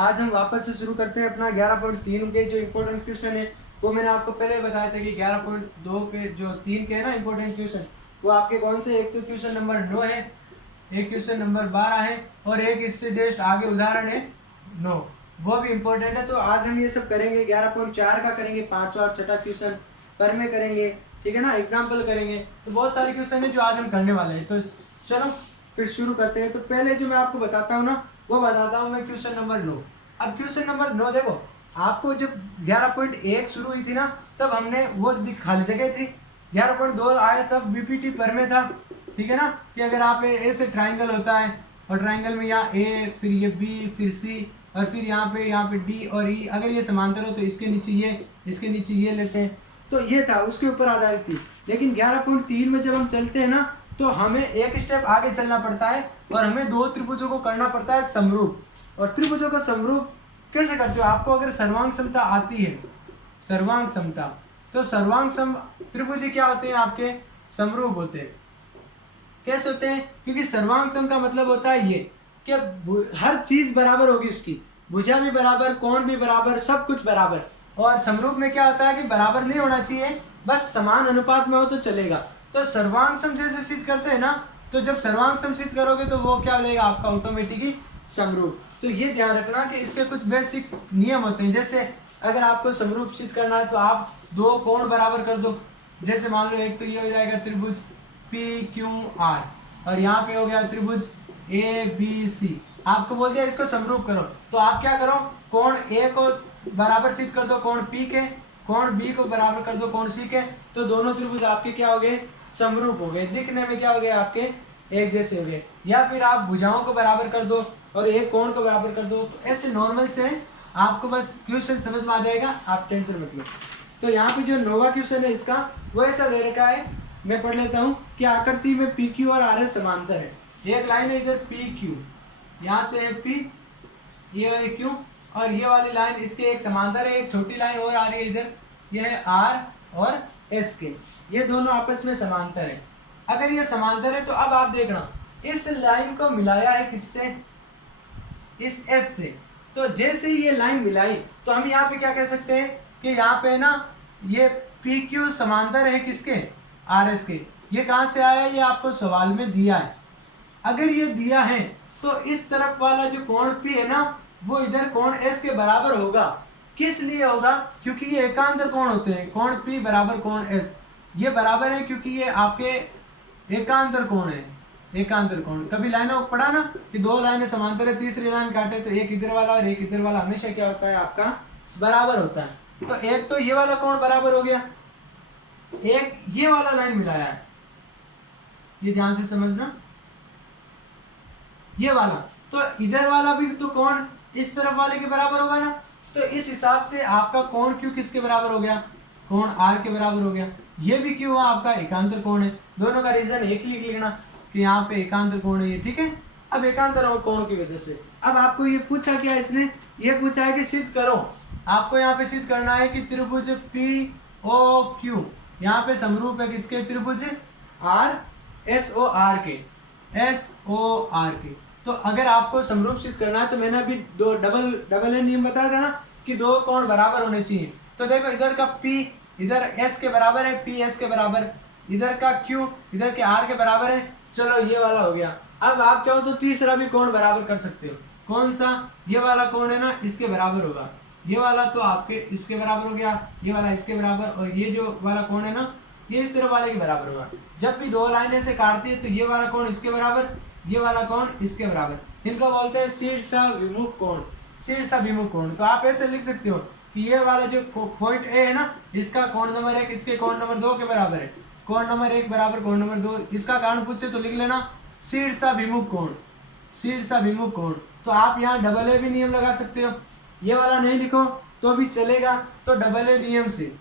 आज हम वापस से शुरू करते हैं अपना 11.3 के जो इम्पोर्टेंट क्वेश्चन है। वो मैंने आपको पहले बताया था कि 11.2 के जो 3 के है ना इम्पोर्टेंट क्वेश्चन, वो आपके कौन से, एक तो क्वेश्चन नंबर 9 है, एक क्वेश्चन नंबर 12 है और एक इससे जस्ट आगे उदाहरण है 9, वो भी इम्पोर्टेंट है। तो आज हम ये सब करेंगे। 11.4 का करेंगे, 5वां और 6वां क्वेश्चन पर में करेंगे, ठीक है ना, एग्जाम्पल करेंगे। तो बहुत सारे क्वेश्चन है जो आज हम करने वाले हैं। तो चलो फिर शुरू करते हैं। तो पहले जो मैं आपको बताता हूँ ना, वो बताता हूँ मैं क्वेश्चन नंबर 9। अब क्वेश्चन नंबर 9 देखो, आपको जब 11.1 शुरू हुई थी ना, तब हमने वो खाली जगह थी। 11.2 आया तब बीपीटी पर में था, ठीक है ना, कि अगर आप ऐसे ट्राइंगल होता है और ट्राइंगल में यहाँ ए, फिर ये बी, फिर सी और फिर यहाँ पे डी और ई, अगर ये समांतर हो तो इसके नीचे ये, इसके नीचे ये लेते हैं। तो ये था, उसके ऊपर आधारित थी। लेकिन 11.3 में जब हम चलते हैं ना, तो हमें एक स्टेप आगे चलना पड़ता है और हमें दो त्रिभुजों को करना पड़ता है समरूप। और त्रिभुजों का समरूप कैसे करते हो? आपको अगर सर्वांग समता आती है, सर्वांग समता, तो सर्वांग सम त्रिभुज क्या होते हैं? आपके समरूप होते हैं। कैसे होते हैं? क्योंकि सर्वांग सम का मतलब होता है ये कि हर चीज बराबर होगी, उसकी भुजा भी बराबर, कोण भी बराबर, सब कुछ बराबर। और समरूप में क्या होता है कि बराबर नहीं होना चाहिए, बस समान अनुपात में हो तो चलेगा। तो सर्वांग सम जैसे सिद्ध करते हैं ना, तो जब सर्वांग सम सिद्ध करोगे तो वो क्या हो जाएगा आपका ऑटोमेटिकली समरूप। तो ये ध्यान रखना कि इसके कुछ बेसिक नियम होते हैं। जैसे अगर आपको समरूप सिद्ध करना है तो आप दो कोण बराबर कर दो। जैसे मान लो एक तो ये हो जाएगा त्रिभुज PQR और यहाँ पे हो गया त्रिभुज ABC। आपको बोल दिया इसको समरूप करो, तो आप क्या करो, कोण A को बराबर सिद्ध कर दो कोण P के, कोण B को बराबर कर दो कोण C के। तो दोनों त्रिभुज आपके क्या हो गए? समरूप हो गए। दिखने में क्या हो गए? आपके एक जैसे हो गए। या फिर आप भुजाओं को बराबर कर दो और एक कोण को बराबर कर दो। तो ऐसे नॉर्मल से आपको बस क्वेश्चन समझ में आ जाएगा, आप टेंशन मत लो। तो यहाँ पे जो 9वां क्वेश्चन है इसका, वो ऐसा दे रखा है, मैं पढ़ लेता हूँ कि आकृति में PQ और RS समांतर है। एक लाइन है इधर PQ, यहाँ से है P, ये वाली Q और ये वाली लाइन इसके एक समांतर है। एक छोटी लाइन और आ रही है इधर, ये है R और S के, ये दोनों आपस में समांतर है। अगर ये समांतर है तो अब आप देखना, इस लाइन को मिलाया है किससे? इस S से। तो जैसे ही ये लाइन मिलाई तो हम यहाँ पे क्या कह सकते हैं कि यहाँ पे ना ये PQ समांतर है किसके? RS के। ये कहाँ से आया? ये आपको सवाल में दिया है। अगर ये दिया है तो इस तरफ वाला जो कोण P है ना, वो इधर कोण S के बराबर होगा। किस लिए होगा? क्योंकि ये एकांतर कोण होते हैं, कोण P बराबर कोण S। ये बराबर है क्योंकि ये आपके एकांतर कोण है, एकांतर कोण। कभी लाइनों पढ़ा ना कि दो लाइनें समांतर है, तीसरी लाइन काटे तो एक इधर वाला और एक इधर वाला हमेशा क्या होता है? आपका बराबर होता है। तो एक तो ये वाला कोण बराबर हो गया, एक ये वाला लाइन मिलाया है, ये ध्यान से समझना, ये वाला। तो इधर वाला भी तो कोण इस तरफ वाले के बराबर होगा ना। तो इस हिसाब से आपका कोण Q किसके बराबर हो गया? कोण R के बराबर हो गया। ये भी क्यों हुआ? आपका एकांतर कोण है। दोनों का रीजन एक लिख लेना कि यहाँ पे एकांतर कोण है ये, ठीक है। अब एकांतर और कोण की वजह से अब आपको ये पूछा क्या इसने? ये पूछा है कि सिद्ध करो। आपको यहाँ पे सिद्ध करना है कि त्रिभुज POQ यहाँ पे समरूप है किसके? त्रिभुज SOR के, SOR के। तो अगर आपको समरूप सिद्ध करना है तो मैंने अभी दो डबल ए नियम बताया था ना कि दो कोण बराबर होने चाहिए। तो देखो इधर का P इधर S के बराबर है, P S के बराबर, इधर का Q इधर के R के बराबर है। चलो ये वाला हो गया। अब आप चाहो तो तीसरा भी कोण बराबर कर सकते हो। कौन सा? ये वाला कोण है ना, इसके बराबर होगा। ये वाला तो आपके इसके बराबर हो गया, ये वाला इसके बराबर, और ये जो वाला कोण है ना, ये इस तरफ वाले के बराबर होगा। जब भी दो लाइनें से काटती है तो ये वाला कोण इसके बराबर, ये वाला कोण इसके बराबर। इनको बोलते हैं शीर्षाभिमुख कोण, शीर्षाभिमुख कोण। तो आप ऐसे लिख सकते हो कि ये वाला जो पॉइंट A है ना, इसका कोण नंबर 1 इसके कोण नंबर 2 के बराबर है। कोण नंबर 1 बराबर कोण नंबर 2। इसका कारण पूछे तो लिख लेना शीर्षाभिमुख कोण, शीर्षाभिमुख कोण। तो आप यहाँ डबल ए भी नियम लगा सकते हो। ये वाला नहीं लिखो तो भी चलेगा, तो डबल ए नियम से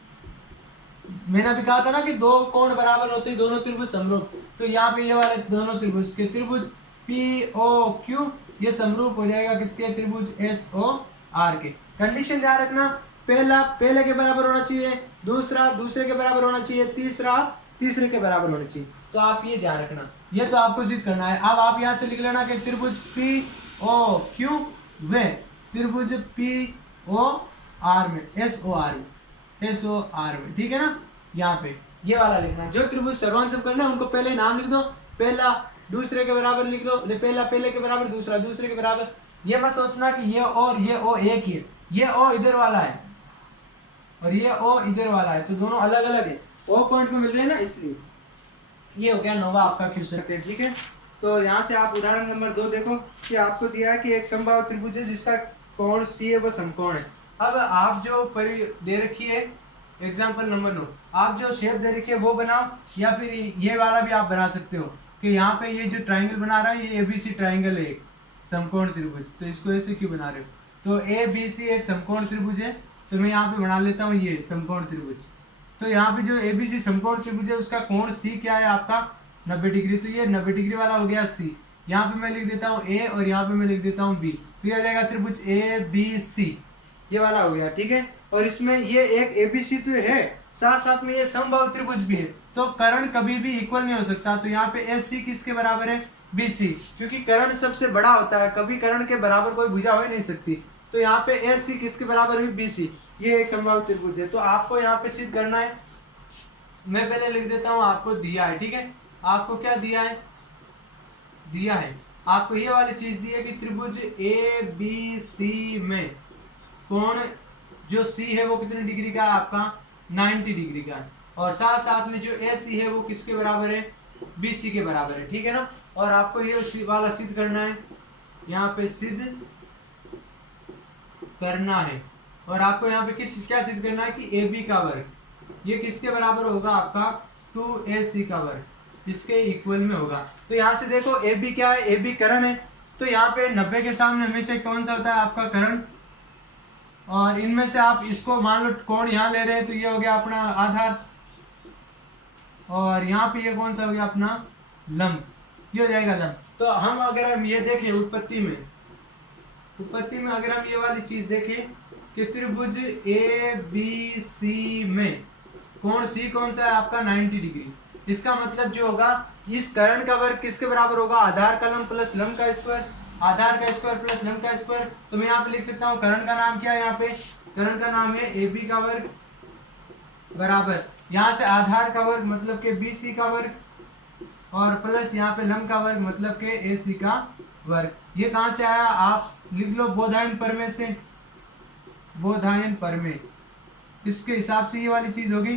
मैंने अभी कहा था ना कि दो कोण बराबर होते हैं, दोनों त्रिभुज समरूप। तो यहाँ पे ये वाले दोनों त्रिभुज के, त्रिभुज POQ ये समरूप हो जाएगा किसके? त्रिभुज SOR के। कंडीशन ध्यान रखना, पहला पहले के बराबर होना चाहिए, दूसरा दूसरे के बराबर होना चाहिए, तीसरा तीसरे के बराबर होना चाहिए। तो आप ये ध्यान रखना, ये तो आपको सिद्ध करना है। अब आप यहाँ से लिख लेना कि त्रिभुज POQ वे त्रिभुज POR में, SOR में, ठीक है ना। यहाँ पे ये वाला लिखना है। जो त्रिभुज सर्वांश करना है उनको पहले नाम लिख दो, पहला दूसरे के बराबर लिख दो, पहला पहले के बराबर, दूसरा दूसरे के बराबर। ये मत सोचना कि ये और ये ओ एक ही है, ये ओ इधर वाला है और ये ओ इधर वाला है, तो दोनों अलग अलग है, ओ पॉइंट पे मिल रहे हैं ना, इसलिए। ये हो गया नोवा आपका क्वेश्चन, ठीक है। तो यहाँ से आप उदाहरण नंबर 2 देखो कि आपको दिया है कि एक समबाहु त्रिभुज है जिसका कोण C है, वो समकोण है। अब आप जो दे रखी है एग्जाम्पल नंबर 9, आप जो शेप दे रखी है वो बनाओ, या फिर ये वाला भी आप बना सकते हो कि यहाँ पे ये जो ट्राइंगल बना रहा है ये ABC ट्राइंगल है, एक समकोण त्रिभुज, तो इसको ऐसे क्यों बना रहे हो, तो ABC एक समकोण त्रिभुज है, तो मैं यहाँ पे बना लेता हूँ ये समकोण त्रिभुज। तो यहाँ पे जो ABC समकोण त्रिभुज है उसका कोण C क्या है आपका 90 डिग्री, तो ये 90 डिग्री वाला हो गया C। यहाँ पे मैं लिख देता हूँ A और यहाँ पे मैं लिख देता हूँ B, तो ये आ जाएगा त्रिभुज ABC, ये वाला हो गया, ठीक है। और इसमें ये एक ABC तो है, साथ साथ में ये समबाहु त्रिभुज भी है, तो कर्ण कभी भी इक्वल नहीं हो सकता। तो यहाँ पे AC किसके बराबर है, BC, क्योंकि कर्ण सबसे बड़ा होता है, कभी कर्ण के बराबर कोई भुजा हो ही नहीं सकती। तो यहाँ पे AC किसके बराबर हुई, BC, ये एक समबाहु त्रिभुज है। तो आपको यहाँ पे सिद्ध करना है, मैं पहले लिख देता हूँ, आपको दिया है, ठीक है। आपको क्या दिया है, दिया है आपको ये वाली चीज दी है कि त्रिभुज ABC में कोण जो C है वो कितने डिग्री का है आपका 90 डिग्री का, और साथ साथ में जो AC है वो किसके बराबर है, BC के बराबर है, ठीक है ना। और आपको ये वाला सिद्ध करना है, यहाँ पे सिद्ध करना है, और आपको यहाँ पे क्या सिद्ध करना है कि AB का वर्ग ये किसके बराबर होगा, आपका 2AC का वर्ग, इसके इक्वल में होगा। तो यहाँ से देखो AB क्या है, AB कर्ण है, तो यहाँ पे 90 के सामने हमेशा कौन सा होता है, आपका कर्ण, और इनमें से आप इसको मान लो कोण यहाँ ले रहे हैं, तो ये हो गया अपना आधार, और यहाँ पे ये कौन सा हो गया अपना लंब, ये हो जाएगा लंब। तो अगर हम ये देखें उत्पत्ति में अगर हम ये वाली चीज देखें कि त्रिभुज ABC में कोण C कौन सा है आपका 90 डिग्री, इसका मतलब जो होगा इस कर्ण का वर्ग किसके बराबर होगा, आधार का लंब प्लस लंब का स्क्वायर, आधार का स्क्वायर प्लस लंब का स्क्वायर। तो मैं यहाँ पे लिख सकता हूँ कर्ण का नाम क्या है, यहाँ पे कर्ण का नाम है AB का वर्ग बराबर यहाँ से आधार का वर्ग मतलब के BC का वर्ग, और प्लस यहाँ पे लंब का वर्ग मतलब के AC का वर्ग। ये कहाँ से आया, आप लिख लो बोधायन प्रमेय से, बोधायन प्रमेय, इसके हिसाब से ये वाली चीज होगी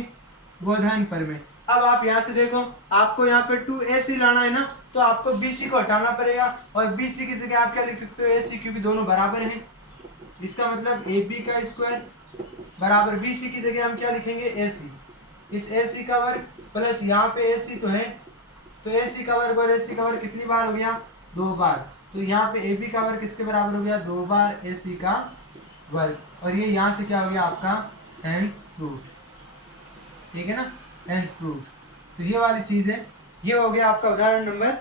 बोधायन प्रमेय। अब आप यहाँ से देखो, आपको यहाँ पे 2AC लाना है ना, तो आपको BC को हटाना पड़ेगा, और BC की जगह आप क्या लिख सकते हो AC, क्योंकि दोनों बराबर हैं। इसका मतलब AB का स्क्वायर बराबर BC की जगह हम क्या लिखेंगे AC, इस AC का वर्ग प्लस यहाँ पे AC तो है, तो AC का वर्ग और AC का वर्ग कितनी बार हो गया, 2 बार, तो यहाँ पे AB का वर्ग किसके बराबर हो गया, 2 बार AC का वर्ग, और ये यहाँ से क्या हो गया आपका हेंस प्रूव्ड, ठीक है ना, हेंस प्रूव्ड। तो ये वाली चीज है, ये हो गया आपका उदाहरण नंबर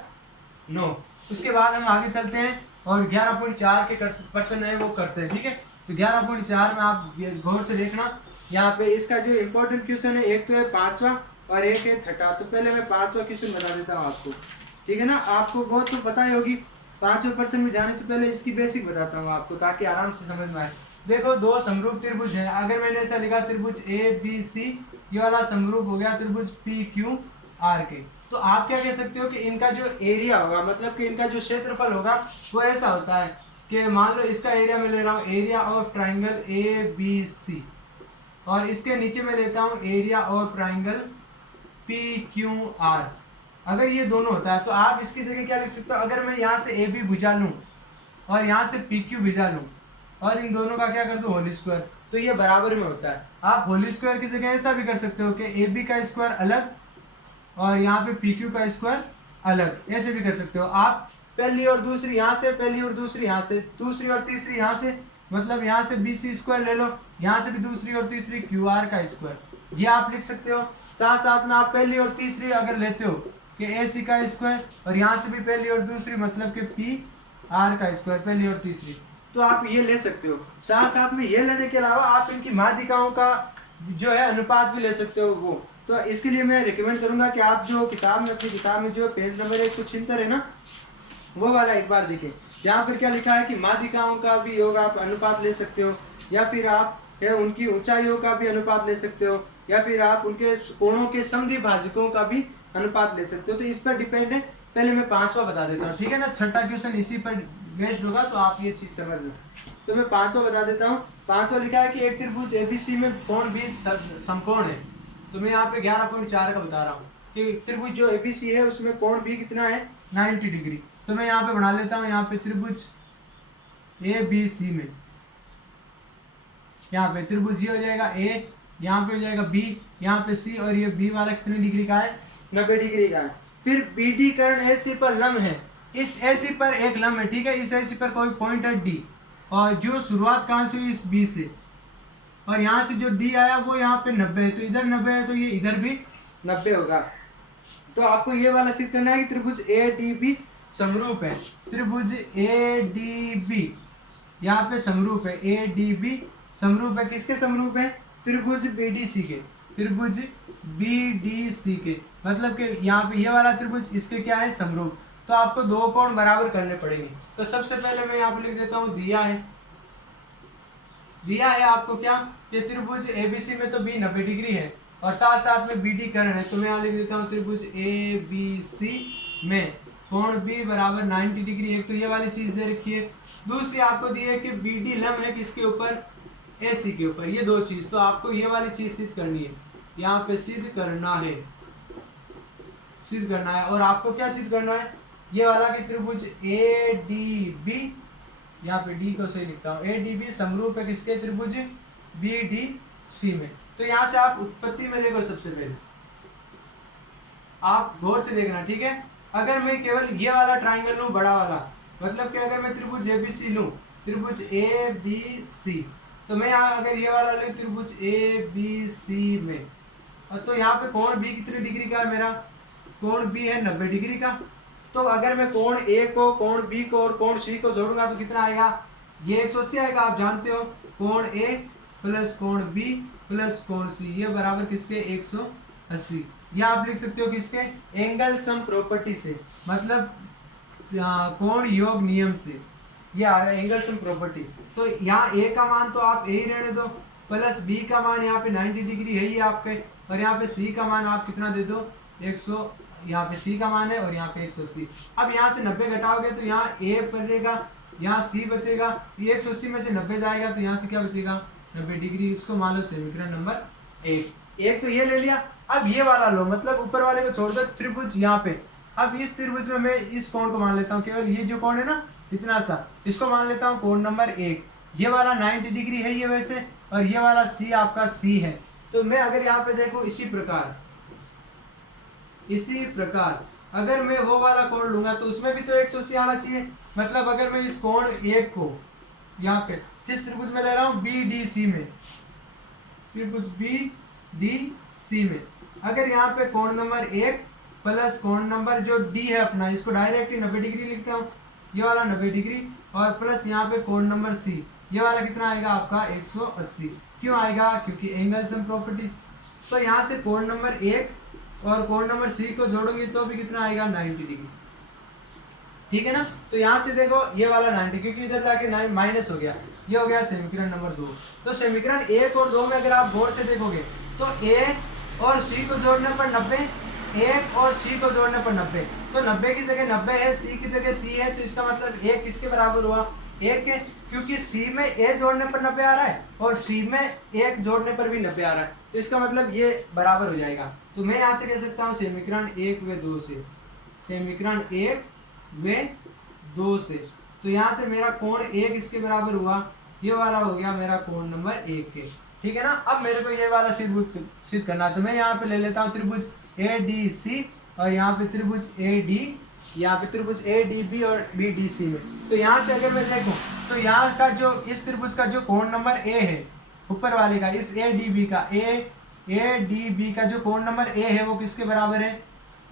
9। उसके बाद हम आगे चलते हैं और 11.4 के प्रश्न है वो करते हैं, ठीक है। तो 11.4 में आप गौर से देखना, यहाँ पे इसका जो इम्पोर्टेंट क्वेश्चन है, एक तो है 5वां और एक है 6ठा। तो पहले मैं 5वां क्वेश्चन बता देता हूँ आपको, ठीक है ना। आपको बहुत तो पता ही होगी, 5वें प्रश्न में जाने से पहले इसकी बेसिक बताता हूँ आपको, ताकि आराम से समझ में आए। देखो दो समरूप त्रिभुज है, अगर मैंने ऐसा लिखा त्रिभुज ABC, ये वाला समरूप हो गया त्रिभुज PQR के, तो आप क्या कह सकते हो कि इनका जो एरिया होगा, मतलब कि इनका जो क्षेत्रफल होगा वो ऐसा होता है कि मान लो इसका एरिया मैं ले रहा हूँ एरिया ऑफ ट्राइंगल ABC, और इसके नीचे मैं लेता हूँ एरिया ऑफ ट्राइंगल PQR। अगर ये दोनों होता है तो आप इसकी जगह क्या लिख सकते हो, अगर मैं यहाँ से AB भुजा लूँ और यहाँ से PQ भुजा लूँ और इन दोनों का क्या कर दूं होल स्क्वायर, तो ये बराबर में होता है। आप होल स्क्वायर की जगह ऐसा भी कर सकते हो कि AB का स्क्वायर अलग और यहाँ पे PQ का स्क्वायर अलग, ऐसे भी कर सकते हो। आप पहली और दूसरी यहाँ से, पहली और दूसरी यहाँ से, दूसरी और तीसरी यहाँ से, मतलब यहाँ से BC स्क्वायर ले लो, यहाँ से भी दूसरी और तीसरी QR का स्क्वायर, ये आप लिख सकते हो। साथ साथ में आप पहली और तीसरी अगर लेते हो कि AC का स्क्वायर, और यहाँ से भी पहली और दूसरी मतलब कि PR का स्क्वायर, पहली और तीसरी, तो आप ये ले सकते हो। साथ साथ में ये लेने के अलावा आप इनकी माध्यिकाओं का जो है अनुपात भी ले सकते हो वो। तो इसके लिए मैं रिकमेंड करूंगा कि आप जो किताब में, अपनी किताब में जो पेज नंबर 176 है ना, वो वाला एक बार देखें। यहाँ पर क्या लिखा है कि माध्यिकाओं का भी योग आप अनुपात ले सकते हो, या फिर आप उनकी ऊंचाइयों का भी अनुपात ले सकते हो, या फिर आप उनके कोणों के समद्विभाजकों का भी अनुपात ले सकते हो। तो इस पर डिपेंड है। पहले मैं पांचवा बता देता हूँ, ठीक है ना, छठा क्वेश्चन इसी पर बेस्ड होगा, तो आप ये चीज समझ लो। तो मैं पांचवा बता देता हूँ। पांचवा लिखा है कि एक त्रिभुज एबीसी में कोण भी समकोण है। तो मैं यहाँ पे 11.4 का बता रहा हूँ कि त्रिभुज जो एबीसी है उसमें कोण भी कितना है, 90 डिग्री। तो मैं यहाँ पे बना लेता हूँ, यहाँ पे त्रिभुज ए बी सी में, यहाँ पे त्रिभुज ये हो जाएगा ए, यहाँ पे हो जाएगा बी, यहाँ पे सी, और ये बी वाला कितने डिग्री का है, 90 डिग्री का है। फिर बीडी कर्ण एसी पर लंब है, इस एसी पर एक लंब है, ठीक है, इस एसी पर कोई पॉइंट है डी, और जो शुरुआत कहाँ से हुई, इस बी से, और यहाँ से जो डी आया वो यहाँ पे 90 है, तो इधर 90 है, तो ये इधर भी 90 होगा। तो आपको ये वाला सिद्ध करना है कि त्रिभुज ए डी बी समरूप है। त्रिभुज ए डी बी यहाँ पे समरूप है, ए डी बी समरूप है, किसके समरूप है, त्रिभुज बीडीसी के, त्रिभुज बीडीसी के, मतलब कि यहाँ पे ये वाला त्रिभुज इसके क्या है, समरूप। तो आपको दो कोण बराबर करने पड़ेंगे। तो सबसे पहले मैं यहाँ पे लिख देता हूँ, दिया है आपको क्या, कि त्रिभुज एबीसी में तो बी 90 डिग्री है और साथ साथ में बीडी कर्ण है। तो मैं यहाँ लिख देता हूँ त्रिभुज ए बी सी में कोण बी बराबर 90 डिग्री। एक तो ये वाली चीज दे रखी है, दूसरी आपको दी है कि बीडी लंब है किसके ऊपर, एसी के ऊपर। ये दो चीज, तो आपको ये वाली चीज सिद्ध करनी है, यहाँ पे सिद्ध करना है, सिद्ध करना है। और आपको क्या सिद्ध करना है, ये वाला कि त्रिभुज ए डी बी, यहाँ पे डी को सही लिखता हूँ, ए डी बी समरूप है किसके, त्रिभुज बी डी सी में। तो यहाँ से आप उत्पत्ति में देखो, सबसे पहले आप गौर से देखना, ठीक है। अगर मैं केवल ये वाला ट्राइंगल लूँ, बड़ा वाला, मतलब कि अगर मैं त्रिभुज ए बी सी लूँ, त्रिभुज ए बी सी, तो मैं यहाँ अगर ये वाला लूँ त्रिभुज ए बी सी में, तो यहाँ पे कोण बी कितने डिग्री का है, मेरा कोण बी है 90 डिग्री का। तो अगर मैं कोण ए को, कोण बी को और कोण सी को जोड़ूंगा तो कितना आएगा, ये 180 आएगा। आप जानते हो कोण ए प्लस कोण बी प्लस कोण सी, ये बराबर किसके, 180। या आप लिख सकते हो किसके, एंगल सम प्रॉपर्टी से, मतलब कोण योग नियम से, ये आ गया एंगल सम प्रॉपर्टी। तो यहाँ ए का मान तो आप ए ही रहने दो, प्लस बी का मान यहाँ पे 90 डिग्री है ही आपके, और यहाँ पे सी का मान आप कितना दे दो, 100, यहाँ पे सी का मान है और यहाँ पे 180। अब यहाँ से 90 घटाओगे तो यहाँ ए बचेगा, यहाँ सी बचेगा, ये 180 में से 90 जाएगा तो यहाँ से क्या बचेगा, 90 डिग्री। इसको मान लो समीकरण नंबर एक तो ये ले लिया। अब ये वाला लो, मतलब ऊपर वाले को छोड़ दो, त्रिभुज यहाँ पे। अब इस त्रिभुज में मैं इस कोण को मान लेता हूँ, केवल ये जो कोण है ना इतना सा, इसको मान लेता हूँ कोण नंबर 1। ये वाला 90 डिग्री है ये वैसे, और ये वाला सी आपका सी है। तो मैं अगर यहाँ पे देखो इसी प्रकार अगर मैं वो वाला कोण लूंगा तो उसमें भी तो 180 आना चाहिए। मतलब अगर मैं इस कोण 1 को यहाँ पे किस त्रिभुज में ले रहा हूँ, बी डी सी में, त्रिभुज बी डी सी में, अगर यहाँ पे कोण नंबर 1 प्लस कोण नंबर जो डी है अपना, इसको डायरेक्ट ही 90 डिग्री लिखता हूँ, ये वाला 90 डिग्री, और प्लस यहाँ पे कोण नंबर सी, ये वाला कितना आएगा आपका 180। क्यों आएगा, क्योंकि एंगल सम प्रॉपर्टीज। तो यहाँ से कोण नंबर 1 और कोण नंबर सी को जोड़ोगे तो भी कितना आएगा, 90 डिग्री, ठीक है ना। तो यहाँ से देखो ये वाला 90, क्योंकि इधर जाके माइनस हो गया, ये हो गया समीकरण नंबर 2। तो समीकरण 1 और 2 में अगर आप गौर से देखोगे तो ए और सी को जोड़ने पर 90, 1 और सी को जोड़ने पर 90, तो 90 की जगह 90 है, सी की जगह सी है, तो इसका मतलब 1 किसके बराबर हुआ, 1 के, क्योंकि सी में ए जोड़ने पर 90 आ रहा है और सी में 1 जोड़ने पर भी 90 आ रहा है, तो इसका मतलब ये बराबर हो जाएगा। तो मैं यहाँ से कह सकता हूँ समीकरण 1 व 2 से, समीकरण 1 व 2 से। तो यहाँ से मेरा कोण 1 इसके बराबर हुआ, ये वाला हो गया मेरा कोण नंबर 1 के, ठीक है ना। अब मेरे को ये वाला सिद्ध करना है, तो मैं यहाँ पे ले लेता हूँ त्रिभुज ए डी सी, और यहाँ पे त्रिभुज ए डी, यहाँ पे त्रिभुज ए डी बी और बी डी सी में। तो यहाँ से अगर मैं देखूँ तो यहाँ का जो इस त्रिभुज का जो कोण नंबर ए है ऊपर वाले का, इस ए डी बी का, ए डी बी का जो कोण नंबर ए है वो किसके बराबर है,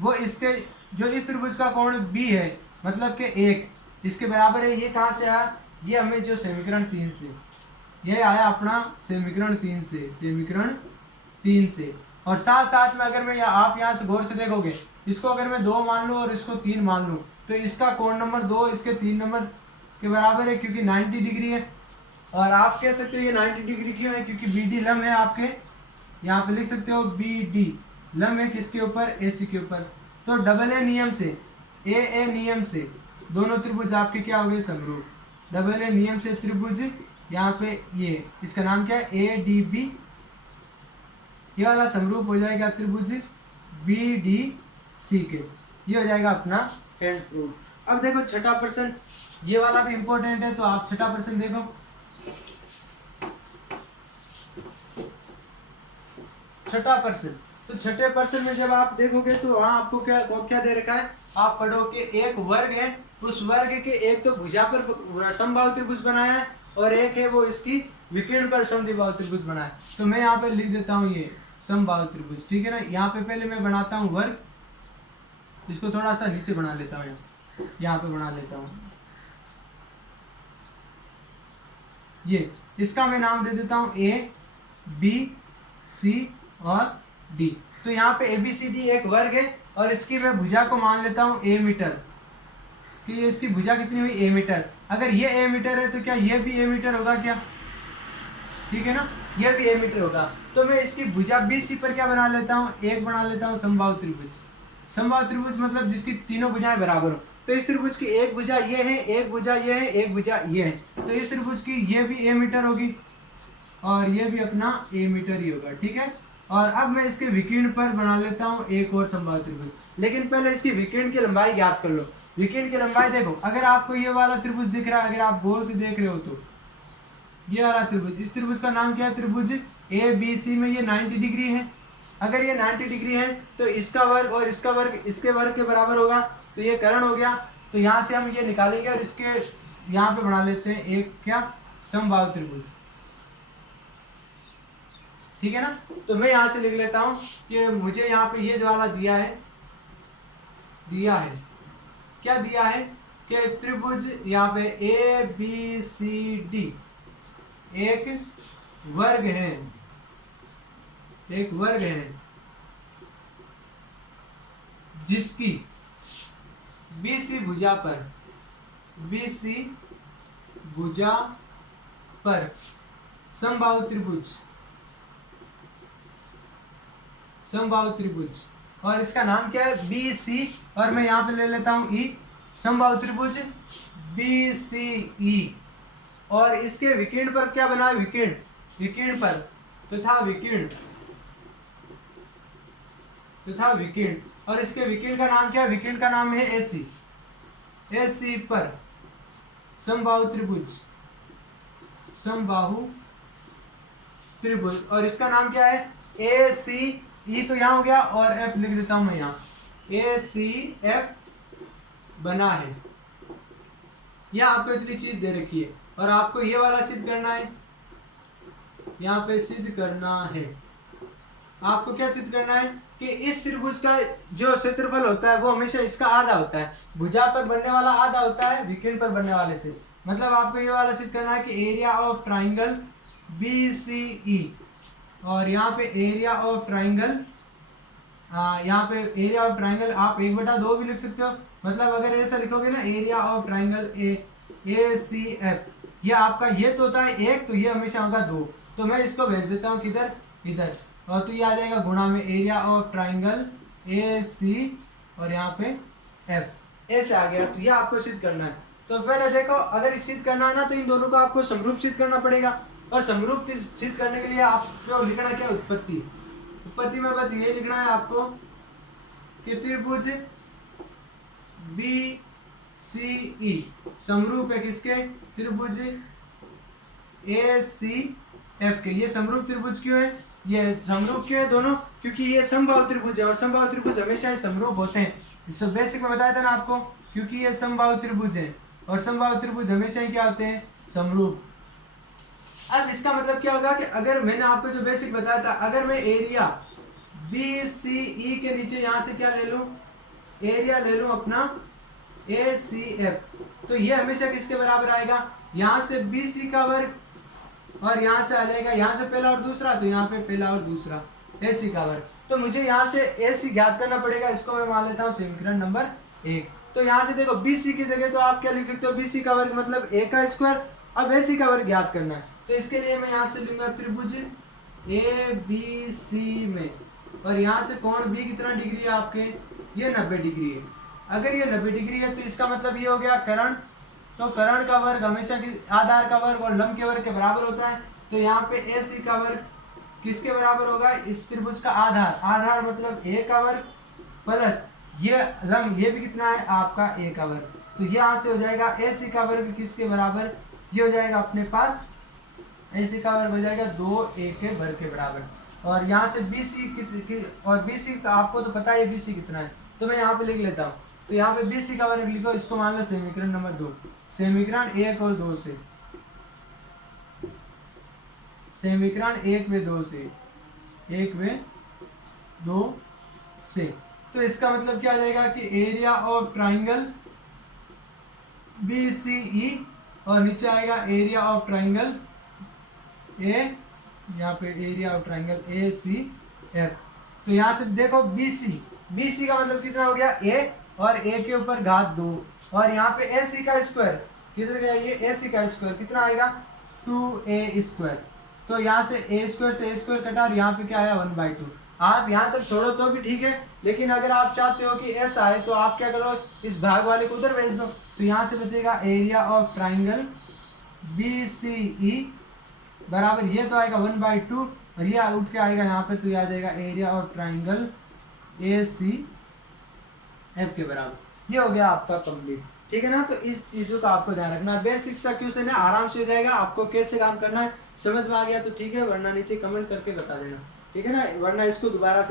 वो इसके जो इस त्रिभुज का कोण बी है, मतलब कि 1 इसके बराबर है। ये कहाँ से आया, ये हमें जो समीकरण 3 से, ये आया अपना समीकरण 3 से, समीकरण 3 से। और साथ साथ में अगर मैं आप यहाँ से गौर से देखोगे, इसको अगर मैं 2 मान लूँ और इसको 3 मान लूँ, तो इसका कोण नंबर 2 इसके 3 नंबर के बराबर है क्योंकि 90 डिग्री है। और आप कह सकते हो ये 90 डिग्री क्यों है, क्योंकि बी डी लंब है आपके, यहाँ पे लिख सकते हो बी डी लंब है किसके ऊपर, ए सी के ऊपर। तो डबल ए नियम से, ए नियम से दोनों त्रिभुज आपके क्या हो गए, समरूप। डबल ए नियम से त्रिभुज यहाँ पे ये इसका नाम क्या है, ए डी बी, ये वाला समरूप हो जाएगा त्रिभुज बी डी सी के। ये हो जाएगा अपना हैंड प्रूफ। अब देखो छठा प्रश्न, ये वाला भी इंपॉर्टेंट है, तो आप छठा प्रश्न देखो। छठा प्रश्न, तो छठे प्रश्न में जब आप देखोगे तो वहां आपको क्या दे रखा है, आप पढ़ो कि एक वर्ग है, उस वर्ग के एक तो भुजा पर समबाहु त्रिभुज बनाया है और एक है वो इसकी विकर्ण पर समद्विबाहु त्रिभुज बनाया है। तो मैं यहाँ पे लिख देता हूँ ये समबाहु त्रिभुज, ठीक है ना। यहाँ पे पहले मैं बनाता हूँ वर्ग, इसको थोड़ा सा नीचे बना लेता हूँ, यहाँ पे बना लेता हूँ ये, इसका मैं नाम दे देता हूँ ए बी सी और डी। तो यहाँ पे ए बी सी डी एक वर्ग है और इसकी मैं भुजा को मान लेता हूँ ए मीटर, कि ये इसकी भुजा कितनी हुई, ए मीटर। अगर ये ए मीटर है तो क्या ये भी ए मीटर होगा क्या, ठीक है ना, ये भी ए मीटर होगा। तो मैं इसकी भुजा बी सी पर क्या बना लेता हूँ, एक बना लेता हूँ समबाहु त्रिभुज। समबाहु त्रिभुज मतलब जिसकी तीनों भुजाएं बराबर हो। तो इस त्रिभुज की एक भुजा ये है, एक भुजा ये है, एक भुजा ये है, तो इस त्रिभुज की ये भी ए मीटर होगी और ये भी अपना ए मीटर ही होगा, ठीक है। और अब मैं इसके विकर्ण पर बना लेता हूँ एक और समबाहु त्रिभुज, लेकिन पहले इसकी विकर्ण की लंबाई ज्ञात कर लो। विकर्ण की लंबाई देखो, अगर आपको ये वाला त्रिभुज दिख रहा है, अगर आप गौर से देख रहे हो तो ये वाला त्रिभुज, इस त्रिभुज का नाम क्या है, त्रिभुज ए बी सी में ये 90 डिग्री है। अगर ये 90 डिग्री है तो इसका वर्ग और इसका वर्ग इसके वर्ग के बराबर होगा, तो ये कर्ण हो गया। तो यहाँ से हम ये निकालेंगे और इसके यहाँ पे बना लेते हैं एक क्या, समबाहु त्रिभुज, ठीक है ना। तो मैं यहाँ से लिख लेता हूँ कि मुझे यहाँ पे ये वाला दिया है क्या दिया है कि त्रिभुज यहाँ पे ए बी सी डी एक वर्ग है, जिसकी BC भुजा पर समबाहु त्रिभुज और इसका नाम क्या है, BC, और मैं यहाँ पे ले लेता हूँ E, समबाहु त्रिभुज BCE। और इसके विकर्ण पर क्या बना है, विकर्ण पर तथा विकर्ण, और इसके विकर्ण का नाम क्या है, विकर्ण का नाम है AC पर समबाहु त्रिभुज और इसका नाम क्या है, ACE। तो यहाँ हो गया और F लिख देता हूं मैं यहाँ, ACF बना है। यह आपको इतनी चीज दे रखी है और आपको ये वाला सिद्ध करना है, यहाँ पे सिद्ध करना है। आपको क्या सिद्ध करना है कि इस त्रिभुज का जो क्षेत्रफल होता है वो हमेशा इसका आधा होता है, भुजा पर बनने वाला आधा होता है विकर्ण पर बनने वाले से। मतलब आपको ये वाला सिद्ध करना है कि एरिया ऑफ ट्राइंगल BCE, और यहाँ पे एरिया ऑफ ट्राइंगल, यहाँ पे एरिया ऑफ ट्राइंगल आप 1/2 भी लिख सकते हो। मतलब अगर ऐसा लिखोगे ना, एरिया ऑफ ट्राइंगल ACF, ये आपका ये तो होता है 1, तो ये हमेशा होगा 2। तो मैं इसको भेज देता हूँ किधर, इधर, और तो ये आ जाएगा गुणा में एरिया ऑफ ट्राइंगल AC और यहाँ पे F, ऐसे आ गया। तो ये आपको सिद्ध करना है। तो पहले देखो, अगर सिद्ध करना है ना तो इन दोनों को आपको समरूप सिद्ध करना पड़ेगा, और समरूप सिद्ध करने के लिए आपको लिखना क्या, उत्पत्ति में बस ये लिखना है आपको कि त्रिभुज BCE समरूप है किसके, त्रिभुज ACF के। ये समरूप त्रिभुज क्यों है, ये समरूप क्यों है दोनों, क्योंकि ये समबाहु त्रिभुज है और समबाहु त्रिभुज हमेशा ही समरूप होते हैं। सब बेसिक में बताया था ना आपको, क्योंकि ये समबाहु त्रिभुज है और समबाहु त्रिभुज हमेशा ही क्या होते हैं, समरूप। अब इसका मतलब क्या होगा कि अगर मैंने आपको जो बेसिक बताया था, अगर मैं एरिया BCE के नीचे यहाँ से क्या ले लूँ, एरिया ले लूँ अपना ACF, तो ये हमेशा किसके बराबर आएगा, यहाँ से BC का वर्ग और यहाँ से आ जाएगा, यहाँ से पहला और दूसरा, तो यहाँ पे पहला और दूसरा AC का वर्ग। तो मुझे यहाँ से AC ज्ञात करना पड़ेगा, इसको मैं मान लेता हूँ समीकरण नंबर 1। तो यहाँ से देखो BC की जगह तो आप क्या लिख सकते हो, BC का वर्ग मतलब A का स्क्वायर। अब AC का वर्ग ज्ञात करना है, तो इसके लिए मैं यहाँ से लूंगा त्रिभुज ABC में, और यहाँ से कोण B कितना डिग्री है आपके, ये 90 डिग्री है। अगर ये 90 डिग्री है तो इसका मतलब ये हो गया कर्ण, तो कर्ण का वर्ग हमेशा आधार का वर्ग और लंब के वर्ग के बराबर होता है। तो यहाँ पे AC का वर्ग किसके बराबर होगा, इस त्रिभुज का आधार, आधार मतलब A का वर्ग प्लस ये लंब, ये भी कितना है आपका A का वर्ग। तो ये यहाँ से हो जाएगा AC का वर्ग किसके बराबर, ये हो जाएगा अपने पास AC का वर्ग हो जाएगा 2A के वर्ग के बराबर। और यहाँ से BC और BC का आपको तो पता है BC कितना है, तो मैं यहाँ पे लिख लेता हूँ। तो यहाँ पे BC का वर्ग लिखो, इसको मान लो समीकरण नंबर 2, समीकरण 1 और 2 से, समीकरण 1 व 2 से, 1 व 2 से। तो इसका मतलब क्या आ जाएगा कि एरिया ऑफ ट्राइंगल BCE और नीचे आएगा एरिया ऑफ ट्राइंगल ए, यहाँ पे एरिया ऑफ ट्राइंगल ACF। तो यहाँ से देखो BC का मतलब कितना हो गया A, और A के ऊपर घात 2, और यहाँ पे AC का स्क्वायर कितना गया, ये AC का स्क्वायर कितना आएगा 2A स्क्वायर। तो यहाँ से A स्क्वायर से A स्क्वायर कटा, और यहाँ पे क्या आया 1/2। आप यहाँ तक छोड़ो तो भी ठीक है, लेकिन अगर आप चाहते हो कि ऐसा आए तो आप क्या करो, इस भाग वाले को उधर भेज दो। तो यहाँ से बचेगा एरिया ऑफ ट्राइंगल BCE बराबर, ये तो आएगा 1/2, और ये उठ के आएगा यहाँ पे, तो ये आ जाएगा एरिया ऑफ ट्राइंगल ACF के बराबर। ये हो गया आपका कंप्लीट, ठीक है ना। तो इस चीज़ों का आपको ध्यान रखना है, बेसिक सा क्वेश्चन है, आराम से हो जाएगा। आपको कैसे काम करना है समझ में आ गया तो ठीक है, वरना नीचे कमेंट करके बता देना, ठीक है ना, वरना इसको दोबारा से